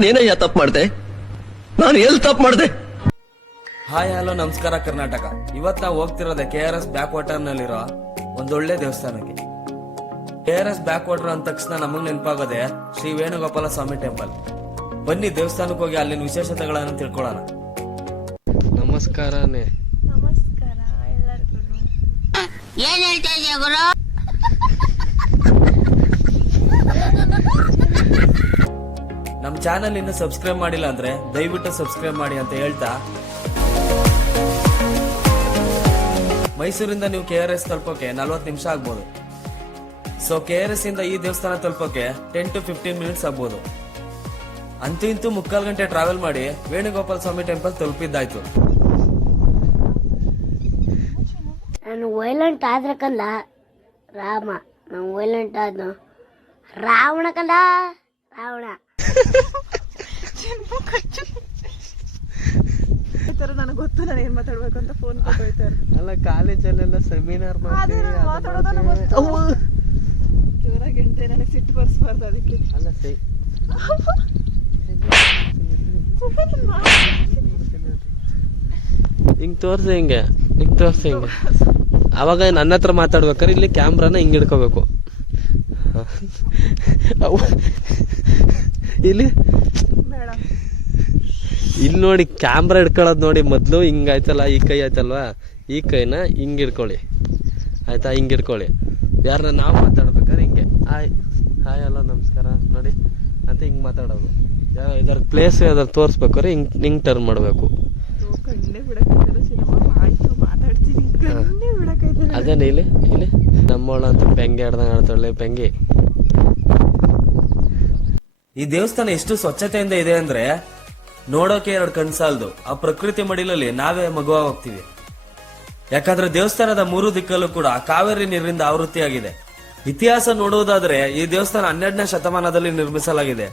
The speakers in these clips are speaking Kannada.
ನೀನಯ್ಯ ತಪ್ಪು ಮಾಡ್ದೆ? ನಾನು ಎಲ್ಲಿ ತಪ್ಪು ಮಾಡ್ದೆ? ಹಾಯ್ ಹಲೋ ನಮಸ್ಕಾರ ಕರ್ನಾಟಕ. ಇವತ್ ನಾವು ಹೋಗ್ತಿರೋದೆ K R S back water ನಲ್ಲಿರೋ ಒಂದೊಳ್ಳೆ ದೇವಸ್ಥಾನಕ್ಕೆ. K R S back water ಅಂದ ತಕ್ಷಣ ನಮಗ್ ನೆನಪಾಗೋದೆ ಶ್ರೀ ವೇಣುಗೋಪಾಲ ಸ್ವಾಮಿ ಟೆಂಪಲ್ ಬನ್ನಿ ದೇವಸ್ಥಾನಕ್ಕೆ ಹೋಗಿ ಅಲ್ಲಿನ ವಿಶೇಷತೆಗಳನ್ನು ತಿಳ್ಕೊಳ್ಳೋಣ. ನಮಸ್ಕಾರನೇ. ನಮಸ್ಕಾರ ಎಲ್ಲರಿಗೂ ಏನ್ ಹೇಳ್ತಾ ಇದೀಯ ಗುರು? ನಮ್ ಚಾನಲ್ ಇನ್ನು ಸಬ್ಸ್ಕ್ರೈಬ್ ಮಾಡಿಲ್ಲ ಅಂದ್ರೆ ದಯವಿಟ್ಟು ಸಬ್ಸ್ಕ್ರೈಬ್ ಮಾಡಿ ಅಂತ ಹೇಳ್ತಾ. ಮೈಸೂರಿಂದ ನೀವು ಕೆ ಆರ್ ಎಸ್ ತಲುಪೋಕೆ ನಲ್ವತ್ತು ನಿಮಿಷ ಆಗ್ಬೋದು. ಸೊ ಕೆ ಆರ್ ಎಸ್ ಇಂದ ಈ ದೇವಸ್ಥಾನ ತಲುಪೋಕೆ ಟೆನ್ ಟು ಫಿಫ್ಟೀನ್ ಮಿನಿಟ್ಸ್ ಆಗ್ಬೋದು. ಅಂತೂ ಇಂತೂ ಮುಕ್ಕಾಲು ಗಂಟೆ ಟ್ರಾವೆಲ್ ಮಾಡಿ ವೇಣುಗೋಪಾಲ ಸ್ವಾಮಿ ಟೆಂಪಲ್ ತಲುಪಿದ್ದಾಯ್ತು. ನಾನು ವೈಲೆಂಟ್ ಆದ್ರೆ ಕಂದ ರಾಮ. ನಾನು ವೈಲೆಂಟ್ ಆದ್ನು ರಾವಣ ಕಂದ, ರಾವಣ. ನನಗೆ ಗೊತ್ತು ನಾನು ಏನ್ ಮಾತಾಡ್ಬೇಕು ಅಂತ ಫೋನ್ ಕೊಟ್ಟೋಯ್ತಾರೆ ಅಲ್ಲ ಕಾಲೇಜಲ್ಲೆಲ್ಲ ಸೆಮಿನಾರ್. ಜೋರಾಗಿ ಹೇಳ್ತೆ ನನಗೆ ಸಿಟ್ಟು ಬರ್ಸ್ಬಾರ್ದು ಅದಕ್ಕೆ. ಅಲ್ಲ ಸೈ ಹಿಂಗ್ ತೋರ್ಸ ಹಿಂಗೆ ಹಿಂಗ್ ತೋರ್ಸ ಹಿಂಗೆ. ಅವಾಗ ನನ್ನ ಹತ್ರ ಮಾತಾಡ್ಬೇಕಾದ್ರೆ ಇಲ್ಲಿ ಕ್ಯಾಮ್ರಾನ ಹಿಂಗ್ ಹಿಡ್ಕೋಬೇಕು. ಇಲ್ಲಿ? ಇಲ್ಲಿ ನೋಡಿ ಕ್ಯಾಮ್ರಾ ಹಿಡ್ಕೊಳ್ಳೋದು ನೋಡಿ ಮೊದಲು ಹಿಂಗ್ ಆಯ್ತಲ್ಲ ಈ ಕೈ ಆಯ್ತಲ್ವಾ? ಈ ಕೈನ ಹಿಂಗೆ ಹಿಡ್ಕೊಳ್ಳಿ. ಆಯ್ತಾ? ಹಿಂಗೆ ಹಿಡ್ಕೊಳ್ಳಿ. ಯಾರನ್ನ ನಾವು ಮಾತಾಡ್ಬೇಕಾದ್ರೆ ಹಿಂಗೆ. ಹಾಯ್. ಹಾಯ್ ಅಲ್ಲ ನಮಸ್ಕಾರ. ನೋಡಿ ಅಂತ ಹಿಂಗೆ ಮಾತಾಡೋದು. ಇದರ ಪ್ಲೇಸ್ ಯಾವ್ದಾರು ತೋರಿಸ್ಬೇಕಾದ್ರೆ ಹಿಂಗೆ ಹಿಂಗೆ ಟರ್ನ್ ಮಾಡಬೇಕು. ಅದೇನೇ ಇಲ್ಲಿ? ಇಲ್ಲಿ? ನಮ್ಮವಳ ಅಂತ ಬೆಂಗೆ ಆಡ್ದಂಗೆ ಆಡ್ತಾಳೆ ಪೆಂಗಿ ಈ ದೇವಸ್ಥಾನ ಎಷ್ಟು ಸ್ವಚ್ಛತೆಯಿಂದ ಇದೆ ಅಂದ್ರೆ ನೋಡೋಕೆ ಎರಡು ಕನ್ಸಾಲ್ದು ಆ ಪ್ರಕೃತಿ ಮಡಿಲಲ್ಲಿ ನಾವೇ ಮಗುವ ಹೋಗ್ತೀವಿ ಯಾಕಂದ್ರೆ ದೇವಸ್ಥಾನದ ಮೂರು ದಿಕ್ಕಲ್ಲೂ ಕೂಡ ಕಾವೇರಿ ನೀರಿನಿಂದ ಆವೃತ್ತಿಯಾಗಿದೆ. ಇತಿಹಾಸ ನೋಡುವುದಾದ್ರೆ ಈ ದೇವಸ್ಥಾನ ಹನ್ನೆರಡನೇ ಶತಮಾನದಲ್ಲಿ ನಿರ್ಮಿಸಲಾಗಿದೆ.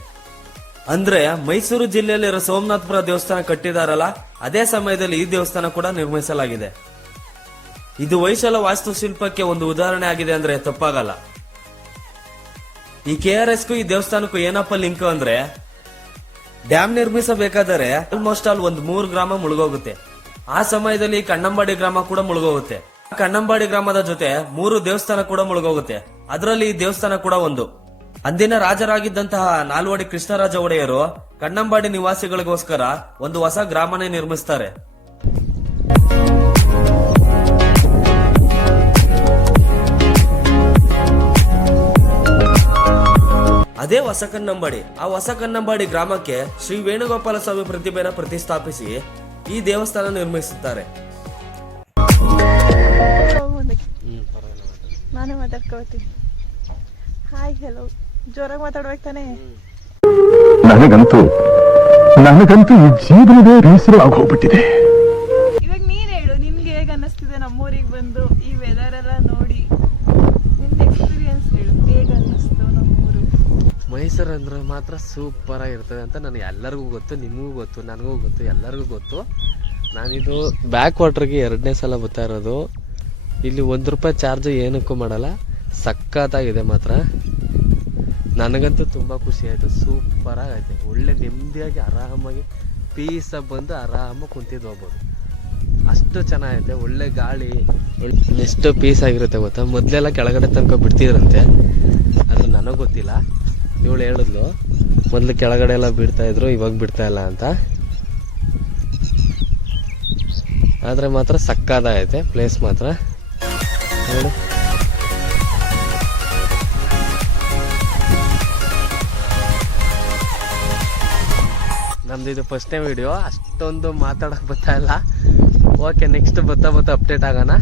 ಅಂದ್ರೆ ಮೈಸೂರು ಜಿಲ್ಲೆಯಲ್ಲಿರೋ ಸೋಮನಾಥಪುರ ದೇವಸ್ಥಾನ ಕಟ್ಟಿದಾರಲ್ಲ, ಅದೇ ಸಮಯದಲ್ಲಿ ಈ ದೇವಸ್ಥಾನ ಕೂಡ ನಿರ್ಮಿಸಲಾಗಿದೆ. ಇದು ವೈಶಾಲ ವಾಸ್ತುಶಿಲ್ಪಕ್ಕೆ ಒಂದು ಉದಾಹರಣೆ ಆಗಿದೆ ಅಂದ್ರೆ ತಪ್ಪಾಗಲ್ಲ. ಈ ಕೆ ಆರ್ ಎಸ್ಗೂ ಈ ದೇವಸ್ಥಾನಕ್ಕೂ ಏನಪ್ಪ ಲಿಂಕ್ ಅಂದ್ರೆ ಡ್ಯಾಮ್ ನಿರ್ಮಿಸಬೇಕಾದರೆ ಆಲ್ಮೋಸ್ಟ್ ಆಲ್ ಒಂದು ಮೂರು ಗ್ರಾಮ ಮುಳುಗೋಗುತ್ತೆ. ಆ ಸಮಯದಲ್ಲಿ ಕಣ್ಣಂಬಾಡಿ ಗ್ರಾಮ ಕೂಡ ಮುಳುಗೋಗುತ್ತೆ. ಕಣ್ಣಂಬಾಡಿ ಗ್ರಾಮದ ಜೊತೆ ಮೂರು ದೇವಸ್ಥಾನ ಕೂಡ ಮುಳುಗೋಗುತ್ತೆ. ಅದರಲ್ಲಿ ಈ ದೇವಸ್ಥಾನ ಕೂಡ ಒಂದು. ಅಂದಿನ ರಾಜರಾಗಿದ್ದಂತಹ ನಾಲ್ವಡಿ ಕೃಷ್ಣರಾಜ ಒಡೆಯರು ಕಣ್ಣಂಬಾಡಿ ನಿವಾಸಿಗಳಿಗೋಸ್ಕರ ಒಂದು ಹೊಸ ಗ್ರಾಮನೇ ನಿರ್ಮಿಸ್ತಾರೆ. ಅದೇ ಹೊಸ ಕನ್ನಂಬಾಡಿ ಆ ಹೊಸ ಕನ್ನಂಬಾಡಿ ಗ್ರಾಮಕ್ಕೆ ಶ್ರೀ ವೇಣುಗೋಪಾಲ ಸ್ವಾಮಿ ಪ್ರತಿಭೆನ ಪ್ರತಿಷ್ಠಾಪಿಸಿ ಈ ದೇವಸ್ಥಾನ ನಿರ್ಮಿಸುತ್ತಾರೆ. ನಾನು ಮಾತಾಡ್ಕೋತೀನಿ ಹಾಯ್ ಹಲೋ ಜೋರಾಗಿ ಮಾತಾಡ್ಬೇಕು ತಾನೇ? ನನಗಂತೂ ನನಗಂತೂ ಈ ಜೀವನವೇ ಬೇಸರ ಆಗೋಗ್ಬಿಟ್ಟಿದೆ ಇವಾಗ ನೀನ್ ಹೇಳು ನಿನ್ಗೆ ಹೇಗ ಅನ್ನಿಸ್ತಿದೆ ನಮ್ಮೂರಿಗೆ ಬಂದು ಈ ಮೈಸೂರು ಅಂದ್ರೆ ಮಾತ್ರ ಸೂಪರಾಗಿರ್ತದೆ ಅಂತ ನನಗೆ ಎಲ್ಲರಿಗೂ ಗೊತ್ತು, ನಿಮಗೂ ಗೊತ್ತು, ನನಗೂ ಗೊತ್ತು, ಎಲ್ಲರಿಗೂ ಗೊತ್ತು. ನಾನಿದು ಬ್ಯಾಕ್ ವಾಟ್ರಿಗೆ ಎರಡನೇ ಸಲ ಬರ್ತಾ ಇರೋದು. ಇಲ್ಲಿ ಒಂದು ರೂಪಾಯಿ ಚಾರ್ಜ್ ಏನಕ್ಕೂ ಮಾಡಲ್ಲ, ಸಖತ್ತಾಗಿದೆ ಮಾತ್ರ. ನನಗಂತೂ ತುಂಬ ಖುಷಿ ಆಯಿತು ಸೂಪರಾಗೈತೆ ಒಳ್ಳೆ ನೆಮ್ಮದಿಯಾಗಿ, ಆರಾಮಾಗಿ ಪೀಸಾಗಿ ಬಂದು ಆರಾಮಾಗಿ ಕುಂತಿದ್ದು ಹೋಗ್ಬೋದು. ಅಷ್ಟು ಚೆನ್ನಾಗೈತೆ, ಒಳ್ಳೆ ಗಾಳಿ ಎಷ್ಟು ಪೀಸ್ ಆಗಿರುತ್ತೆ ಗೊತ್ತಾ? ಮೊದಲೆಲ್ಲ ಕೆಳಗಡೆ ತನಕ ಬಿಡ್ತಿದ್ರಂತೆ, ಅದು ನನಗೆ ಗೊತ್ತಿಲ್ಲ. ಇವಳು ಹೇಳಿದ್ಲು, ಮೊದಲು ಕೆಳಗಡೆ ಎಲ್ಲ ಬಿಡ್ತಾ ಇದ್ರು, ಇವಾಗ ಬಿಡ್ತಾ ಇಲ್ಲ ಅಂತ. ಆದರೆ ಮಾತ್ರ ಸಕ್ಕದಾಗೈತೆ ಪ್ಲೇಸ್ ಮಾತ್ರ. ನೋಡಿ. ನಮ್ದು ಇದು ಫಸ್ಟ್ನೇ ವಿಡಿಯೋ ಅಷ್ಟೊಂದು ಮಾತಾಡೋಕೆ ಬರ್ತಾ ಇಲ್ಲ. ಓಕೆ ನೆಕ್ಸ್ಟ್ ಬರ್ತಾ ಬರ್ತಾ ಅಪ್ಡೇಟ್ ಆಗೋಣ.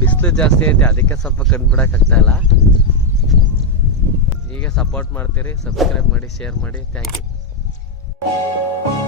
ಬಿಸಿಲು ಜಾಸ್ತಿ ಐತೆ, ಅದಕ್ಕೆ ಸ್ವಲ್ಪ ಕಂಡುಬಿಡೋಕ್ಕಾಗ್ತಾ ಇಲ್ಲ. ಹೀಗೆ ಸಪೋರ್ಟ್ ಮಾಡ್ತೀರಿ ಸಬ್ಸ್ಕ್ರೈಬ್ ಮಾಡಿ ಶೇರ್ ಮಾಡಿ ಥ್ಯಾಂಕ್ ಯು